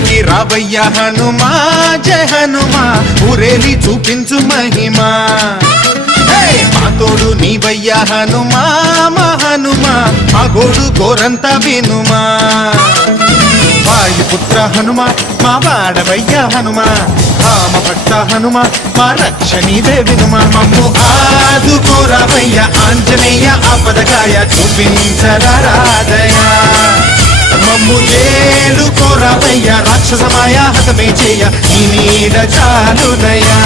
ఊరికి రావయ్య హనుమా జయ హనుమా ఊరేలి చూపించు మహిమా మా తోడు నీవయ్య హనుమా మా హనుమా మా గోడు గోరంత వినుమా వాయుపుత్ర హనుమా మా వాడవయ్య హనుమా రామభట్ట హనుమా మా రక్షణీదే వినుమా మమ్ము ఆదుకోరావయ్య ఆంజనేయ ఆపదగాయ చూపించరాదయ మమ్ము ఏలుకోరావయ్య రాక్షసమాయ హతమే చేయ ఈ నీడ చాలునయా